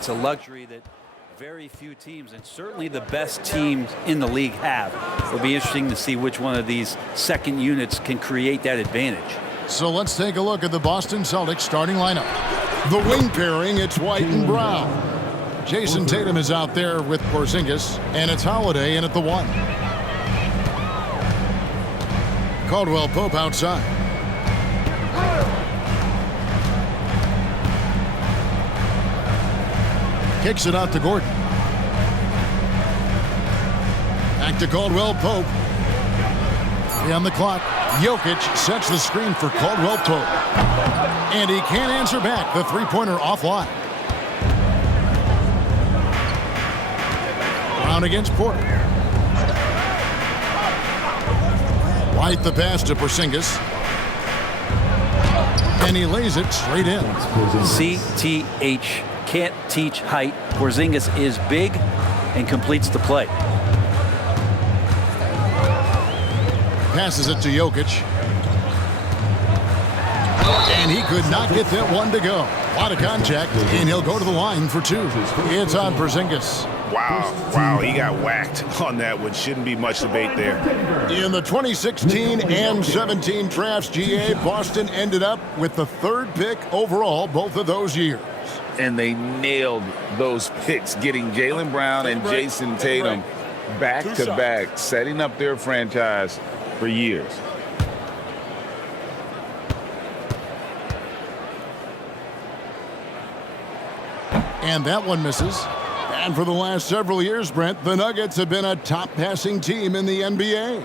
It's a luxury that very few teams, and certainly the best teams in the league, have. It'll be interesting to see which one of these second units can create that advantage. So let's take a look at the Boston Celtics starting lineup. The wing pairing, it's White and Brown. Jayson Tatum is out there with Porzingis, and it's Holiday in at the 1. Caldwell Pope outside. Kicks it out to Gordon. Back to Caldwell Pope. 3 on the clock. Jokic sets the screen for Caldwell Pope. And he can't answer back. The three-pointer offline. Brown against Porter. White the pass to Porzingis. And he lays it straight in. CTH. Can't teach height. Porzingis is big and completes the play. Passes it to Jokic. And he could not get that one to go. A lot of contact, and he'll go to the line for 2. It's on Porzingis. Wow, he got whacked on that one. Shouldn't be much debate there. In the 2016 and 17 drafts, GA, Boston ended up with the 3rd pick overall both of those years. And they nailed those picks, getting Jaylen Brown and Jayson Tatum back-to-back, setting up their franchise for years. And that one misses. And for the last several years, Brent, the Nuggets have been a top passing team in the NBA.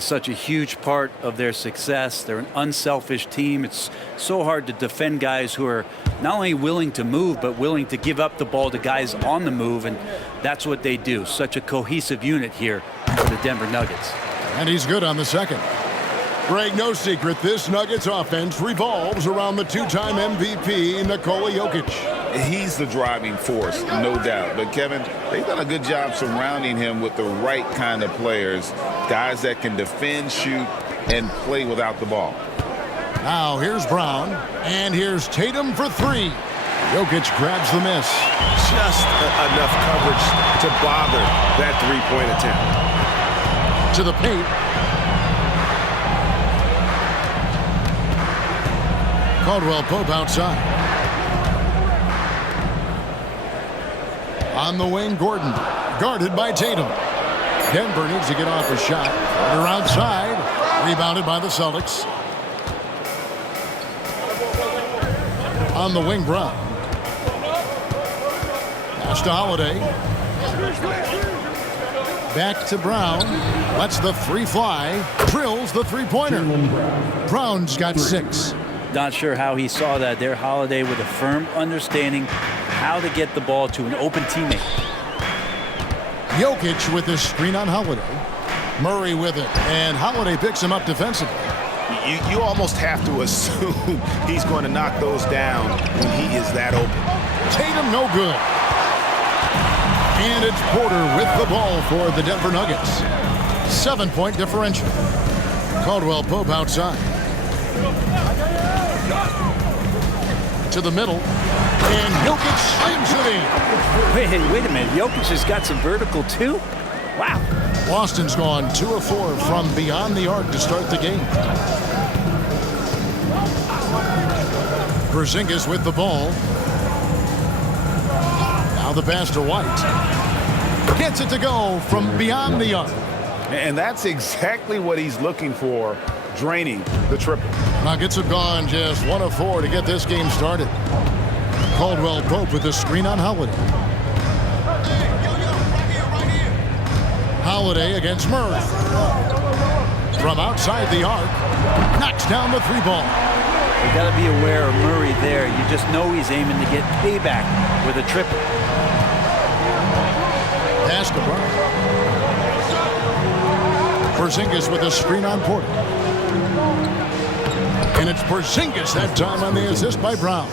Such a huge part of their success. They're an unselfish team. It's so hard to defend guys who are not only willing to move, but willing to give up the ball to guys on the move, and that's what they do. Such a cohesive unit here for the Denver Nuggets. And he's good on the second. Greg, no secret, this Nuggets offense revolves around the 2-time MVP, Nikola Jokic. He's the driving force, no doubt. But, Kevin, they've done a good job surrounding him with the right kind of players, guys that can defend, shoot, and play without the ball. Now here's Brown, and here's Tatum for 3. Jokic grabs the miss. Just enough coverage to bother that three-point attempt. To the paint. Caldwell Pope outside. On the wing, Gordon, guarded by Tatum. Denver needs to get off a shot. They're outside, rebounded by the Celtics. On the wing, Brown. Pass to Holiday. Back to Brown. Lets the 3 fly. Drills the three-pointer. Brown's got 6. Not sure how he saw that there. Holiday with a firm understanding how to get the ball to an open teammate. Jokic with his screen on Holiday. Murray with it, and Holiday picks him up defensively. You almost have to assume he's going to knock those down when he is that open. Tatum no good. And it's Porter with the ball for the Denver Nuggets. 7-point differential. Caldwell Pope outside. To the middle. And Jokic slams it in. Wait a minute. Jokic has got some vertical too? Wow. Boston's gone 2 of 4 from beyond the arc to start the game. Porzingis with the ball. Now the pass to White. Gets it to go from beyond the arc. And that's exactly what he's looking for, draining the triple. Nuggets have gone just 1 of 4 to get this game started. Caldwell Pope with the screen on Holiday. Holiday against Murray. From outside the arc, knocks down the 3-ball. You got to be aware of Murray there. You just know he's aiming to get payback with a triple. Pass to Brown. Porzingis with a screen on Porter. And it's Porzingis that time on the assist by Brown.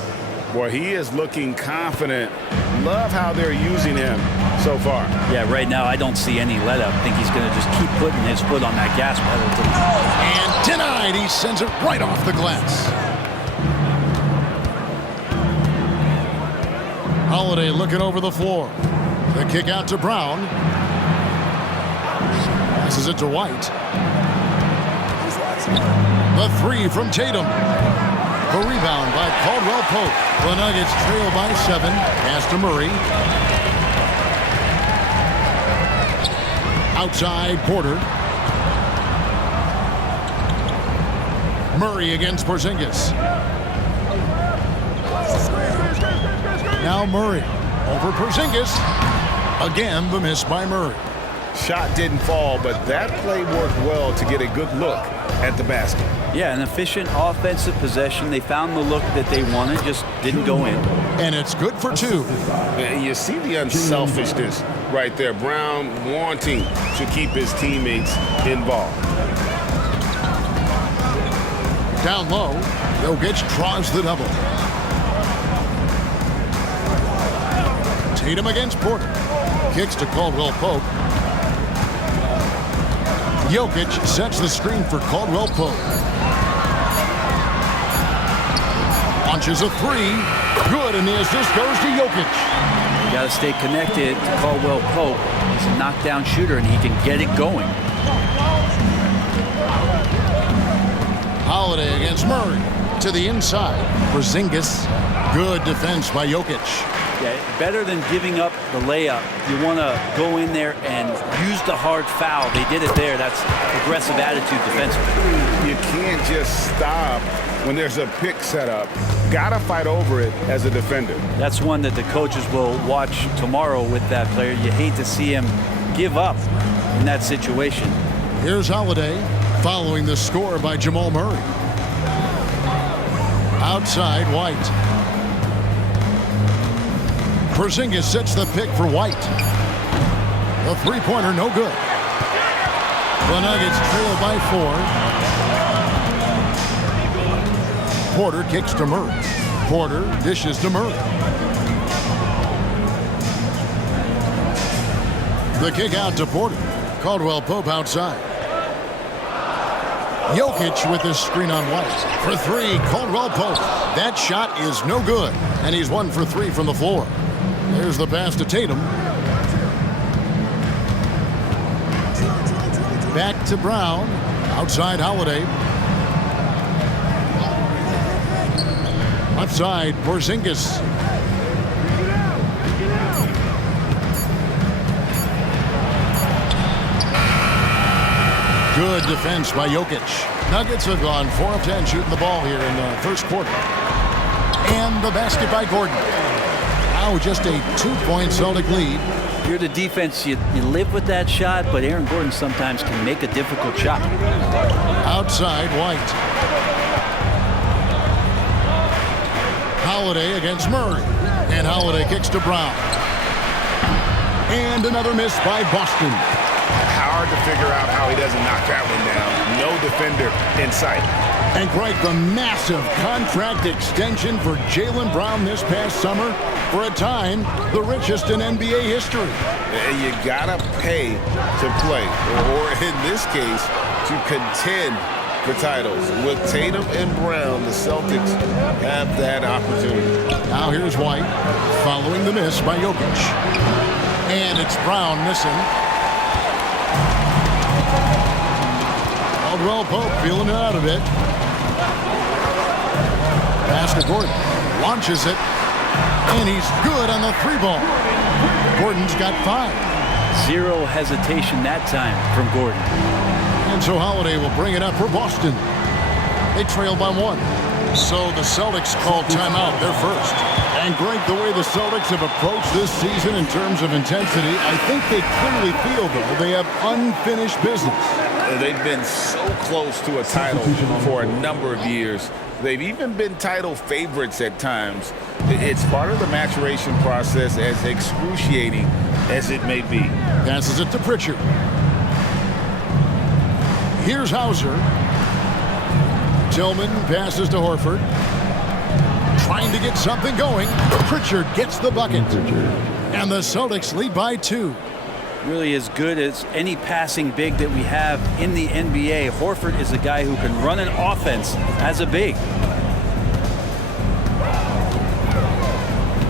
Boy, he is looking confident. Love how they're using him so far. Yeah, right now I don't see any let up. I think he's going to just keep putting his foot on that gas pedal. And denied. He sends it right off the glass. Holiday looking over the floor. The kick out to Brown. Passes it to White. The three from Tatum. The rebound by Caldwell Pope. The Nuggets trail by 7. Pass to Murray. Outside Porter. Murray against Porzingis. Now Murray over Porzingis. Again, the miss by Murray. Shot didn't fall, but that play worked well to get a good look at the basket. Yeah, an efficient offensive possession. They found the look that they wanted, just didn't go in. And it's good for 2. And you see the unselfishness right there. Brown wanting to keep his teammates involved. Down low, Jokic draws the double. Tatum against Porter. Kicks to Caldwell Pope. Jokic sets the screen for Caldwell Pope. Launches a 3. Good, and the assist goes to Jokic. You got to stay connected to Caldwell Pope. He's a knockdown shooter, and he can get it going. Holiday against Murray. To the inside. Porzingis. Good defense by Jokic. Yeah, better than giving up the layup. You want to go in there and use the hard foul. They did it there. That's aggressive attitude defensively. You can't just stop when there's a pick set up. Gotta fight over it as a defender. That's one that the coaches will watch tomorrow with that player. You hate to see him give up in that situation. Here's Holiday following the score by Jamal Murray. Outside White. Porzingis sets the pick for White. The three-pointer no good. The Nuggets trail by 4. Porter kicks to Murray. Porter dishes to Murray. The kick out to Porter. Caldwell Pope outside. Jokic with his screen on White. For 3, Caldwell Pope. That shot is no good, and he's 1 for 3 from the floor. There's the pass to Tatum. Back to Brown. Outside Holiday. Left side, Porzingis. Good defense by Jokic. Nuggets have gone 4 of 10 shooting the ball here in the first quarter. And the basket by Gordon. Now just a 2-point Celtic lead. If you're the defense, you live with that shot, but Aaron Gordon sometimes can make a difficult shot. Outside White. Holiday against Murray. And Holiday kicks to Brown. And another miss by Boston. Hard to figure out how he doesn't knock that one down. No defender in sight. And quite the massive contract extension for Jaylen Brown this past summer. For a time, the richest in NBA history. You gotta pay to play, or in this case, to contend for titles. With Tatum and Brown, the Celtics have that opportunity. Now here's White, following the miss by Jokic. And it's Brown missing. Caldwell Pope feeling it out a bit. Pass to Gordon. Launches it. And he's good on the 3-ball. Gordon's got 5. Zero hesitation that time from Gordon. And so Holiday will bring it up for Boston. They trail by 1. So the Celtics call timeout. They're first. And Greg, the way the Celtics have approached this season in terms of intensity, I think they clearly feel, though, they have unfinished business. They've been so close to a title for a number of years. They've even been title favorites at times. It's part of the maturation process, as excruciating as it may be. Passes it to Pritchard. Here's Hauser. Tillman passes to Horford. Trying to get something going. Pritchard gets the bucket. And the Celtics lead by 2. Really as good as any passing big that we have in the NBA. Horford is a guy who can run an offense as a big.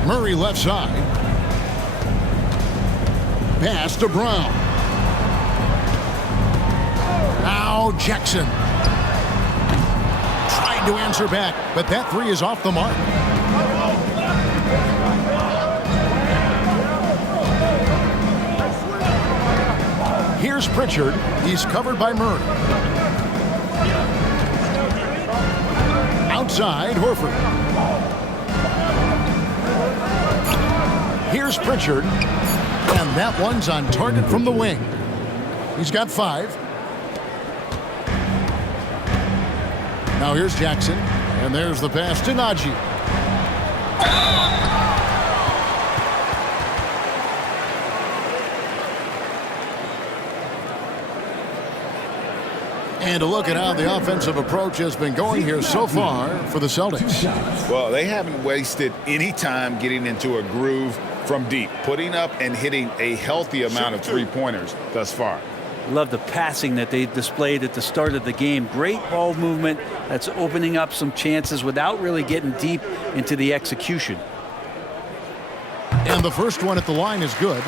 Murray left side. Pass to Brown. Now Jackson. Trying to answer back, but that three is off the mark. Here's Pritchard. He's covered by Murray. Outside, Horford. Here's Pritchard. And that one's on target from the wing. He's got 5. Now here's Jackson. And there's the pass to Najee. And a look at how the offensive approach has been going here so far for the Celtics. Well, they haven't wasted any time getting into a groove from deep, putting up and hitting a healthy amount of three-pointers thus far. Love the passing that they displayed at the start of the game. Great ball movement that's opening up some chances without really getting deep into the execution. And the first one at the line is good.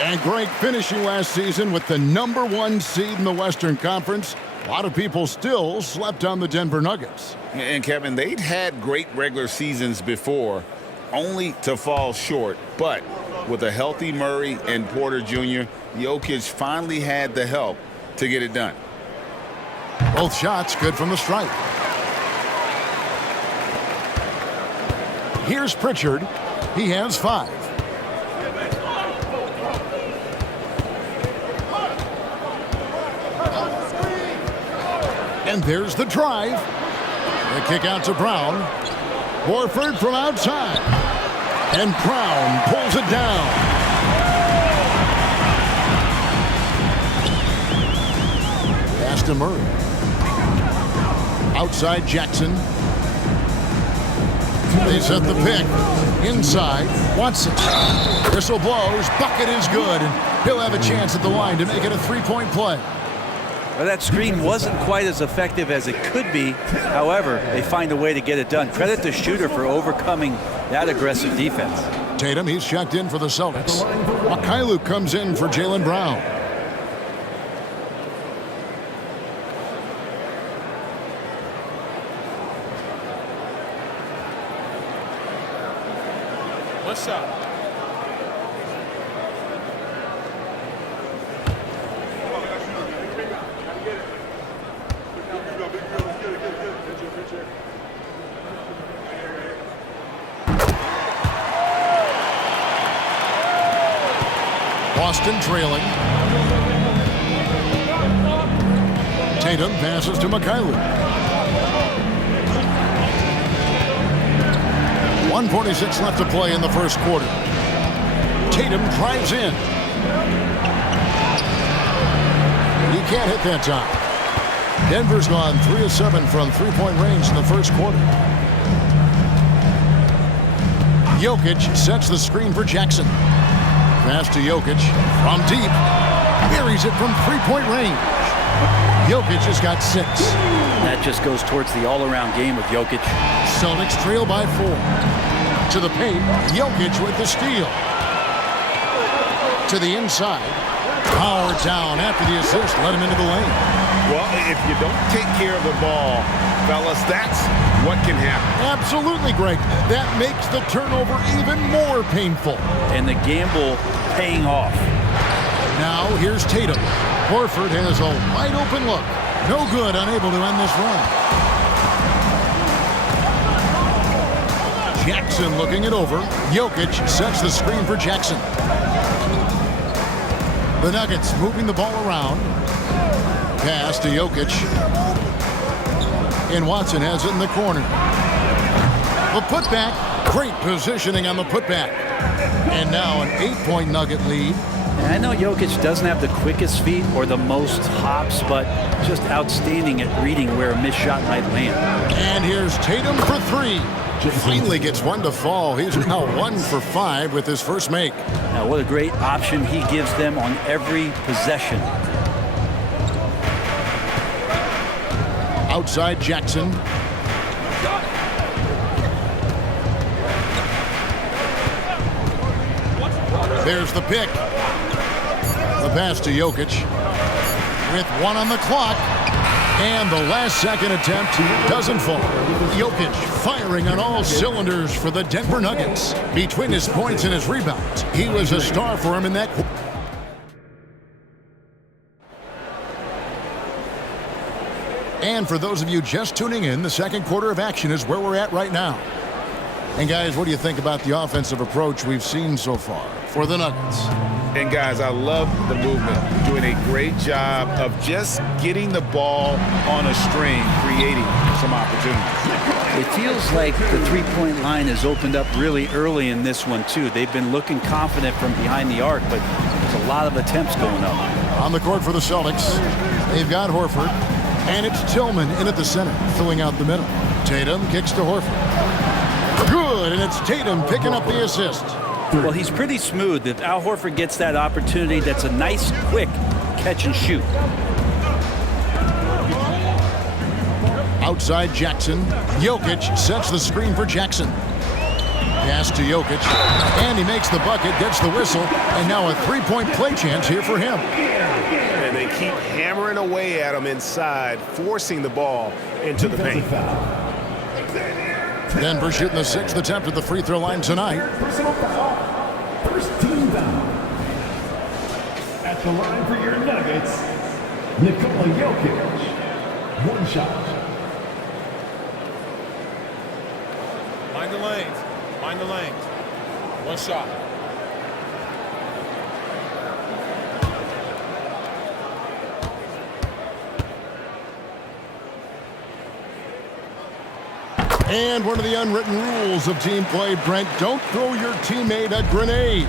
And great finishing last season with the #1 seed in the Western Conference. A lot of people still slept on the Denver Nuggets. And Kevin, they'd had great regular seasons before, only to fall short. But with a healthy Murray and Porter Jr., Jokic finally had the help to get it done. Both shots good from the stripe. Here's Pritchard. He has 5. And there's the drive. The kick out to Brown. Horford from outside. And Brown pulls it down. Pass to Murray. Outside Jackson. They set the pick. Inside. Watson. Whistle blows. Bucket is good. And he'll have a chance at the line to make it a 3-point play. Well, that screen wasn't quite as effective as it could be. However, they find a way to get it done. Credit the shooter for overcoming that aggressive defense. Tatum, he's checked in for the Celtics. Mikhailuk comes in for Jaylen Brown. What's up? Boston trailing. Tatum passes to Mikhailuk. 1:46 left to play in the first quarter. Tatum drives in. He can't hit that time. Denver's gone 3 of 7 from three-point range in the first quarter. Jokic sets the screen for Jackson. Pass to Jokic from deep. Buries it from three-point range. Jokic has got 6. That just goes towards the all-around game of Jokic. Celtics trail by 4. To the paint, Jokic with the steal. To the inside. Power down after the assist. Let him into the lane. Well, if you don't take care of the ball, fellas, that's what can happen. Absolutely, Greg. That makes the turnover even more painful. And the gamble paying off. Now here's Tatum. Horford has a wide open look. No good, unable to end this run. Jackson looking it over. Jokic sets the screen for Jackson. The Nuggets moving the ball around. Pass to Jokic. And Watson has it in the corner. The putback. Great positioning on the putback. And now an 8-point Nugget lead. And I know Jokic doesn't have the quickest feet or the most hops, but just outstanding at reading where a missed shot might land. And here's Tatum for 3. Finally gets one to fall. He's now 1 for 5 with his first make. Now, what a great option he gives them on every possession. Outside Jackson. There's the pick. The pass to Jokic. With 1 on the clock. And the last second attempt doesn't fall. Jokic firing on all cylinders for the Denver Nuggets. Between his points and his rebounds, he was a star for him in that. And for those of you just tuning in, the second quarter of action is where we're at right now. And guys, what do you think about the offensive approach we've seen so far for the Nuggets? And guys, I love the movement. Doing a great job of just getting the ball on a string, creating some opportunities. It feels like the three-point line has opened up really early in this one, too. They've been looking confident from behind the arc, but there's a lot of attempts going up. On the court for the Celtics, they've got Horford, and it's Tillman in at the center, filling out the middle. Tatum kicks to Horford. Good, and it's Tatum picking up the assist. Well, he's pretty smooth. If Al Horford gets that opportunity, that's a nice, quick catch and shoot. Outside Jackson. Jokic sets the screen for Jackson. Pass to Jokic. And he makes the bucket, gets the whistle, and now a three-point play chance here for him. And they keep hammering away at him inside, forcing the ball into the paint. Denver shooting the 6th attempt at the free throw line tonight. Personal foul. First team foul. At the line for your Nuggets, Nikola Jokic. 1 shot. Mind the lanes. Mind the lanes. 1 shot. And one of the unwritten rules of team play, Brent, don't throw your teammate a grenade.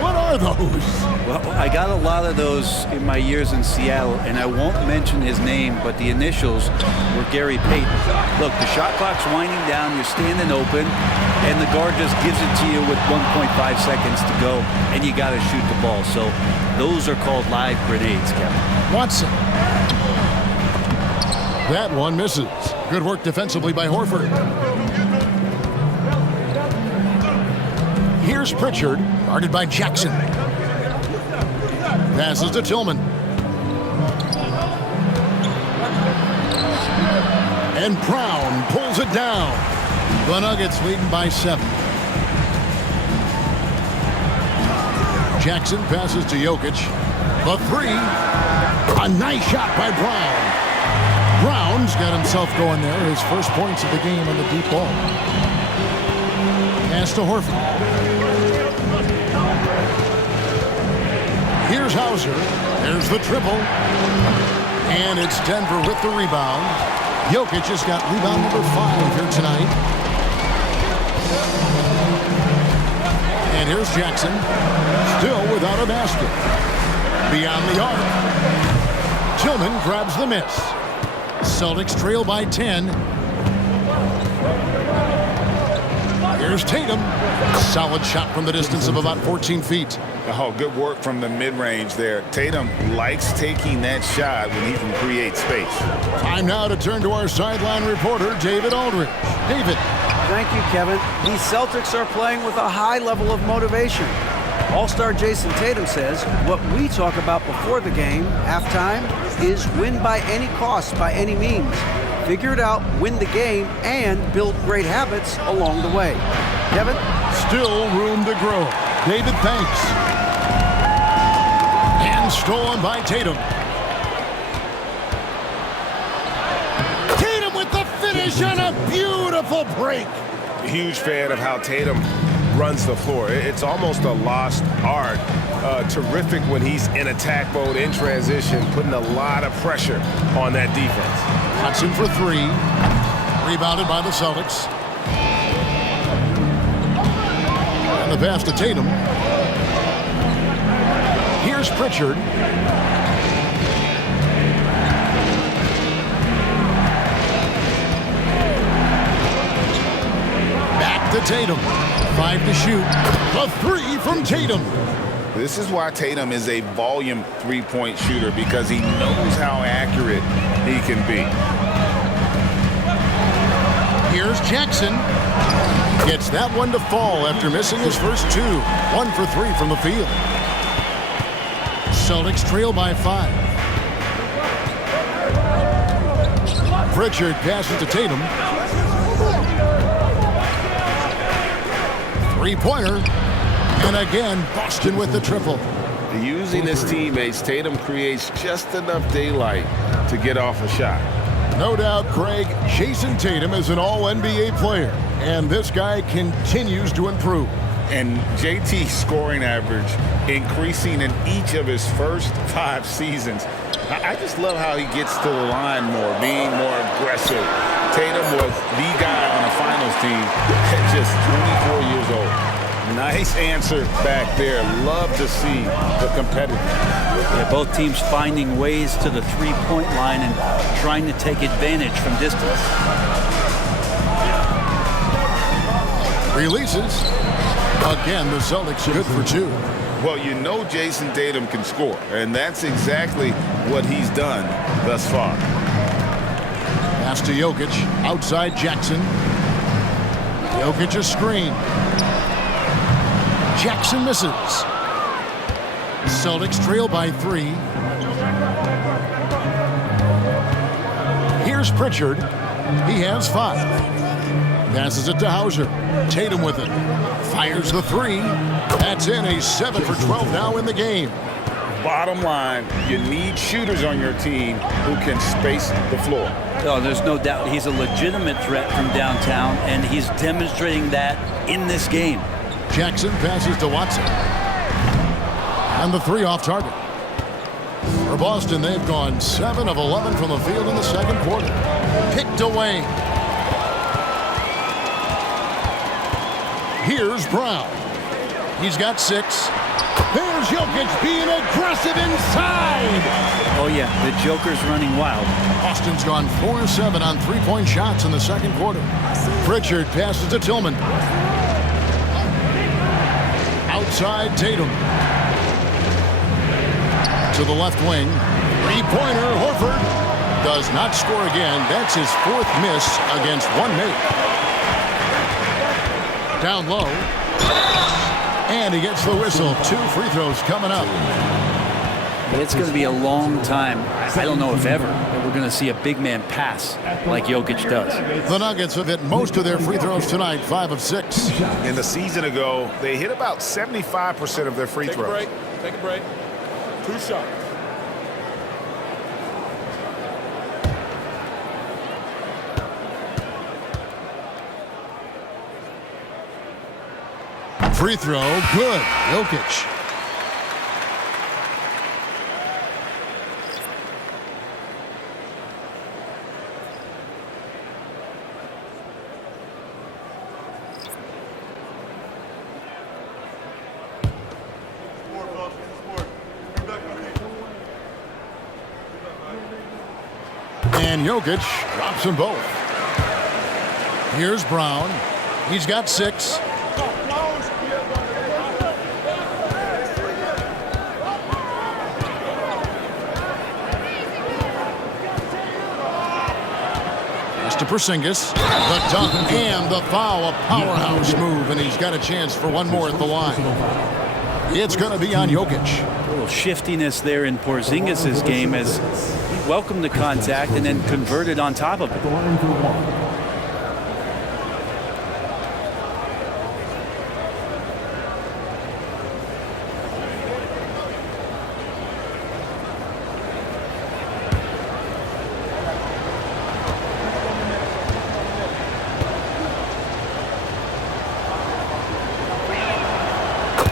What are those? Well, I got a lot of those in my years in Seattle, and I won't mention his name, but the initials were Gary Payton. Look, the shot clock's winding down, you're standing open, and the guard just gives it to you with 1.5 seconds to go, and you got to shoot the ball. So those are called live grenades, Kevin. Watson. That one misses. Good work defensively by Horford. Here's Pritchard, guarded by Jackson. Passes to Tillman. And Brown pulls it down. The Nuggets leading by 7. Jackson passes to Jokic. The 3. A nice shot by Brown. Brown's got himself going there. His first points of the game on the deep ball. Pass to Horford. Here's Hauser. There's the triple. And it's Denver with the rebound. Jokic has got rebound number 5 here tonight. And here's Jackson. Still without a basket. Beyond the arc. Tillman grabs the miss. Celtics trail by 10. Here's Tatum. Solid shot from the distance of about 14 feet. Oh, good work from the mid-range there. Tatum likes taking that shot when he can create space. Time now to turn to our sideline reporter, David Aldridge. David. Thank you, Kevin. These Celtics are playing with a high level of motivation. All-star Jayson Tatum says what we talk about before the game, halftime, is win by any cost, by any means. Figure it out, win the game, and build great habits along the way. Kevin? Still room to grow. David, thanks. And stolen by Tatum. Tatum with the finish on a beautiful break. Huge fan of how Tatum runs the floor. It's almost a lost art. Terrific when he's in attack mode, in transition, putting a lot of pressure on that defense. Watson for 3. Rebounded by the Celtics. And the pass to Tatum. Here's Pritchard. Back to Tatum. 5 to shoot. The 3 from Tatum. This is why Tatum is a volume three-point shooter, because he knows how accurate he can be. Here's Jackson. Gets that one to fall after missing his first two. 1 for 3 from the field. Celtics trail by 5. Pritchard passes to Tatum. Three-pointer. And again, Boston with the triple. Using his teammates, Tatum creates just enough daylight to get off a shot. No doubt, Craig, Jayson Tatum is an all-NBA player, and this guy continues to improve. And JT's scoring average increasing in each of his first 5 seasons. I just love how he gets to the line more, being more aggressive. Tatum was the guy on the finals team at just 24 years old. Nice answer back there. Love to see the competitive. Yeah, both teams finding ways to the three-point line and trying to take advantage from distance. Releases. Again, the Celtics good for 2. Well, you know Jayson Tatum can score, and that's exactly what he's done thus far. Pass to Jokic. Outside Jackson. Jokic a screen. Jackson misses. Celtics trail by 3. Here's Pritchard. He has 5. Passes it to Hauser. Tatum with it. Fires the 3. That's in. A 7 for 12 now in the game. Bottom line, you need shooters on your team who can space the floor. Oh, there's no doubt he's a legitimate threat from downtown, and he's demonstrating that in this game. Jackson passes to Watson. And the 3 off target. For Boston, they've gone 7 of 11 from the field in the second quarter. Picked away. Here's Brown. He's got 6. There's Jokic being aggressive inside. Oh, yeah, the Joker's running wild. Boston's gone 4-7 on three-point shots in the second quarter. Pritchard passes to Tillman. Outside Tatum. To the left wing. Three-pointer, Horford. Does not score again. That's his 4th miss against one mate. Down low. And he gets the whistle. 2 free throws coming up. It's going to be a long time. I don't know if ever that we're going to see a big man pass like Jokic does. The Nuggets have hit most of their free throws tonight, 5 of 6. And a season ago, they hit about 75% of their free throws. Take a break. 2 shots. Free throw, good. Jokic. And Jokic drops them both. Here's Brown. He's got 6. To Porzingis, the dunk and the foul, a powerhouse move, and he's got a chance for one more at the line. It's going to be on Jokic. A little shiftiness there in Porzingis' game as he welcomed the contact and then converted on top of it.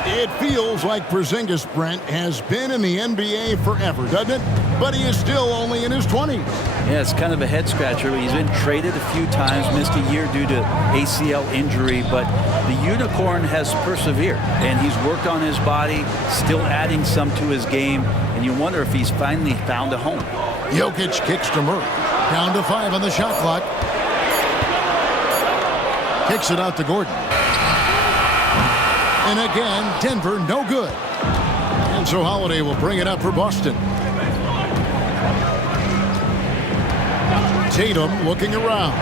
It feels like Porzingis, Brent, has been in the NBA forever, doesn't it? But he is still only in his 20s. Yeah, it's kind of a head scratcher. He's been traded a few times, missed a year due to ACL injury, but the Unicorn has persevered, and he's worked on his body, still adding some to his game, and you wonder if he's finally found a home. Jokic kicks to Murray. Down to 5 on the shot clock. Kicks it out to Gordon. And again, Denver no good. And so Holiday will bring it up for Boston. Tatum looking around.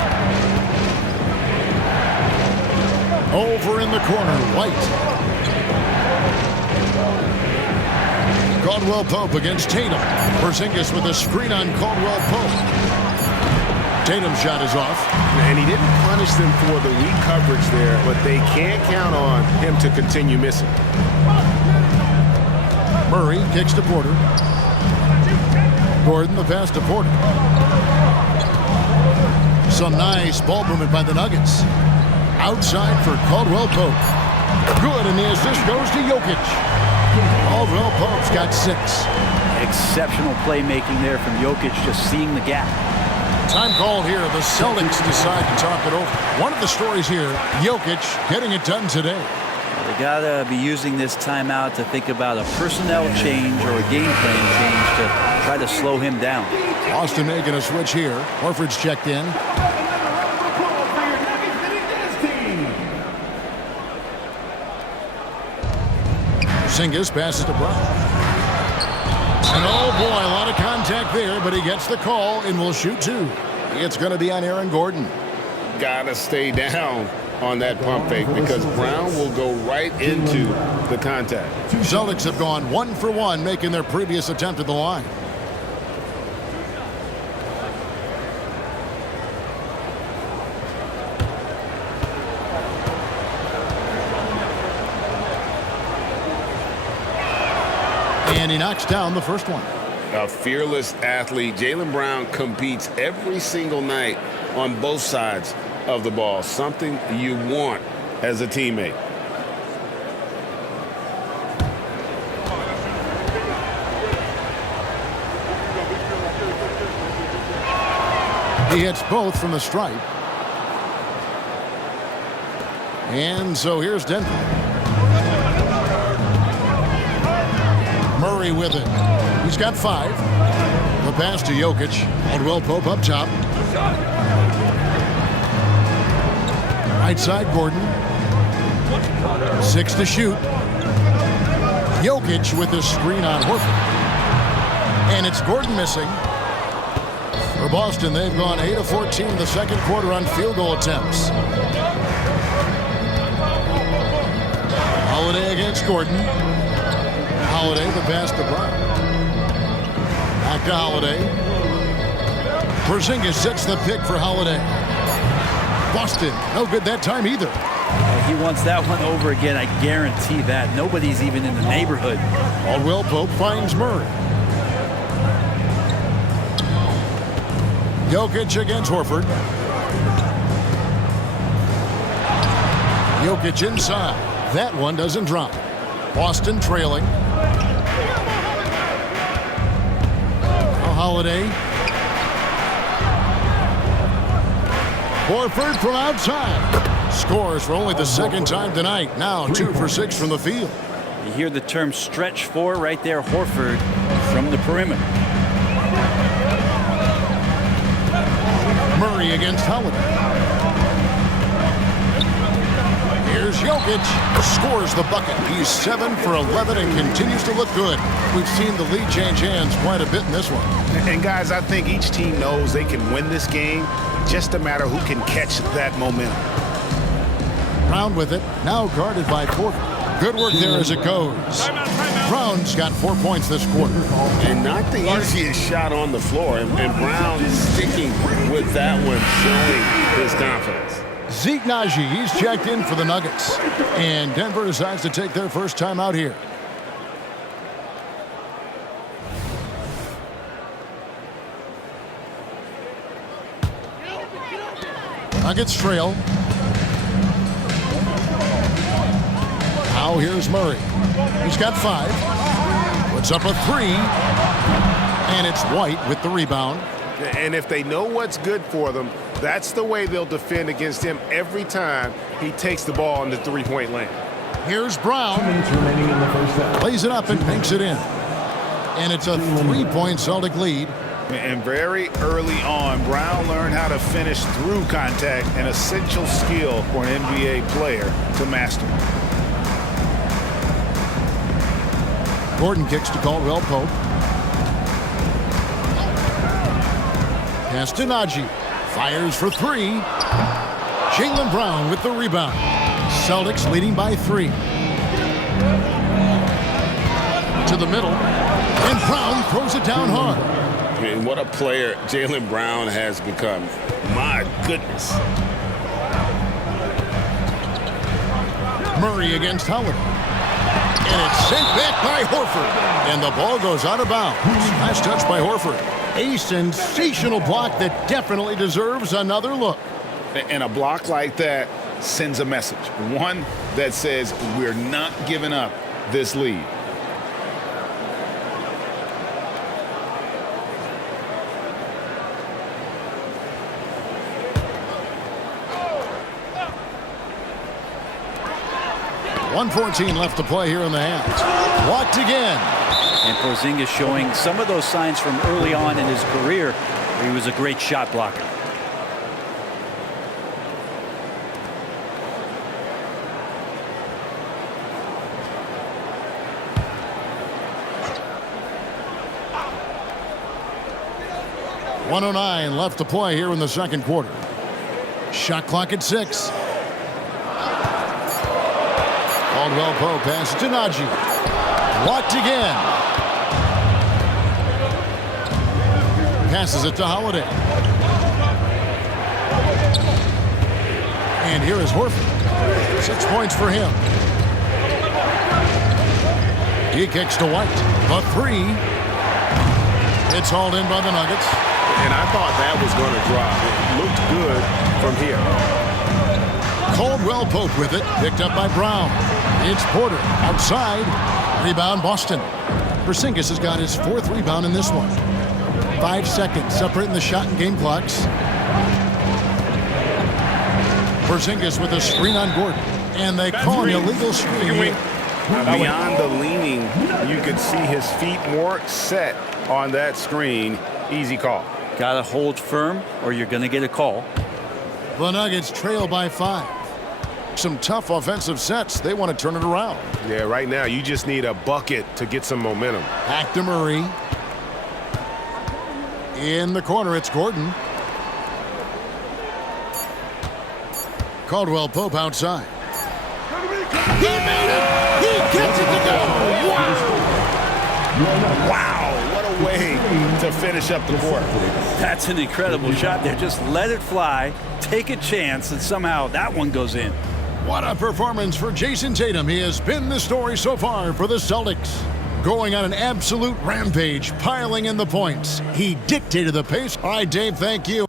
Over in the corner, White. Caldwell-Pope against Tatum. Porzingis with a screen on Caldwell-Pope. Tatum's shot is off. And he didn't punish them for the weak coverage there, but they can't count on him to continue missing. Murray kicks to Porter. Gordon the pass to Porter. Some nice ball movement by the Nuggets. Outside for Caldwell-Pope. Good, and the assist goes to Jokic. Caldwell-Pope's got 6. Exceptional playmaking there from Jokic, just seeing the gap. Time called here. The Celtics decide to talk it over. One of the stories here, Jokic getting it done today. They got to be using this timeout to think about a personnel change or a game plan change to try to slow him down. Boston making a switch here. Horford's checked in. Porzingis passes to Brown. And oh boy, a lot of contact there, but he gets the call and will shoot 2. It's going to be on Aaron Gordon. Gotta stay down on that pump fake because Brown will go right into the contact. Celtics have gone 1 for 1, making their previous attempt at the line. And he knocks down the first one. A fearless athlete. Jaylen Brown competes every single night on both sides of the ball. Something you want as a teammate. He hits both from the stripe. And so here's Denver. Murray with it. He's got 5. The pass to Jokic. Caldwell-Pope up top. Right side, Gordon. 6 to shoot. Jokic with the screen on Horford. And it's Gordon missing. For Boston, they've gone 8 of 14 in the second quarter on field goal attempts. Holiday against Gordon. Holiday, the pass to Brown. Back to Holiday. Porzingis sets the pick for Holiday. Boston, no good that time either. He wants that one over again, I guarantee that. Nobody's even in the neighborhood. Caldwell-Pope finds Murray. Jokic against Horford. Jokic inside. That one doesn't drop. Boston trailing. Holiday. Horford from outside. Scores for only the second time tonight. Now 2 for 6 from the field. You hear the term stretch 4 right there, Horford from the perimeter. Murray against Holiday. Here's Jokic. Scores the bucket. He's 7 for 11 and continues to look good. We've seen the lead change hands quite a bit in this one. And guys, I think each team knows they can win this game. Just a matter who can catch that momentum. Brown with it. Now guarded by Porter. Good work there as it goes. Brown's got 4 points this quarter. And not the easiest shot on the floor. And Brown is sticking with that one, showing his confidence. Zeke Naji, he's checked in for the Nuggets. And Denver decides to take their first time out here. Nuggets trail. Now here's Murray. He's got 5. Puts up a 3. And it's White with the rebound. And if they know what's good for them, that's the way they'll defend against him every time he takes the ball in the three-point lane. Here's Brown. 2 minutes remaining in the first half. Plays it up and banks it in. And it's a 3-point Celtic lead. And very early on, Brown learned how to finish through contact, an essential skill for an NBA player to master. Gordon kicks to Caldwell-Pope. Castanagi fires for 3. Jaylen Brown with the rebound. Celtics leading by 3. To the middle. And Brown throws it down hard. I mean, what a player Jaylen Brown has become. My goodness. Murray against Howard. And it's sent back by Horford. And the ball goes out of bounds. Nice touch by Horford. A sensational block that definitely deserves another look. And a block like that sends a message. One that says we're not giving up this lead. .114 left to play here in the half. Blocked again. And Porzingis showing some of those signs from early on in his career where he was a great shot blocker. .109 left to play here in the second quarter. Shot clock at 6. Caldwell Pope passes to Najee. Blocked again. Passes it to Holiday. And here is Horford. 6 points for him. He kicks to White. The 3. It's hauled in by the Nuggets. And I thought that was going to drop. It looked good from here. Caldwell Pope with it. Picked up by Brown. It's Porter outside. Rebound Boston. Porzingis has got his 4th rebound in this one. 5 seconds separating the shot and game clocks. Porzingis with a screen on Gordon. And they call an illegal screen here. Beyond the leaning, you could see his feet more set on that screen. Easy call. Got to hold firm or you're going to get a call. The Nuggets trail by 5. Some tough offensive sets. They want to turn it around. Yeah, right now you just need a bucket to get some momentum. Back to Murray. In the corner, it's Gordon. Caldwell Pope outside. He made it! He gets it to go! Wow, what a way to finish up the court. That's an incredible shot there. Just let it fly, take a chance, and somehow that one goes in. What a performance for Jayson Tatum. He has been the story so far for the Celtics. Going on an absolute rampage, piling in the points. He dictated the pace. All right, Dave, thank you.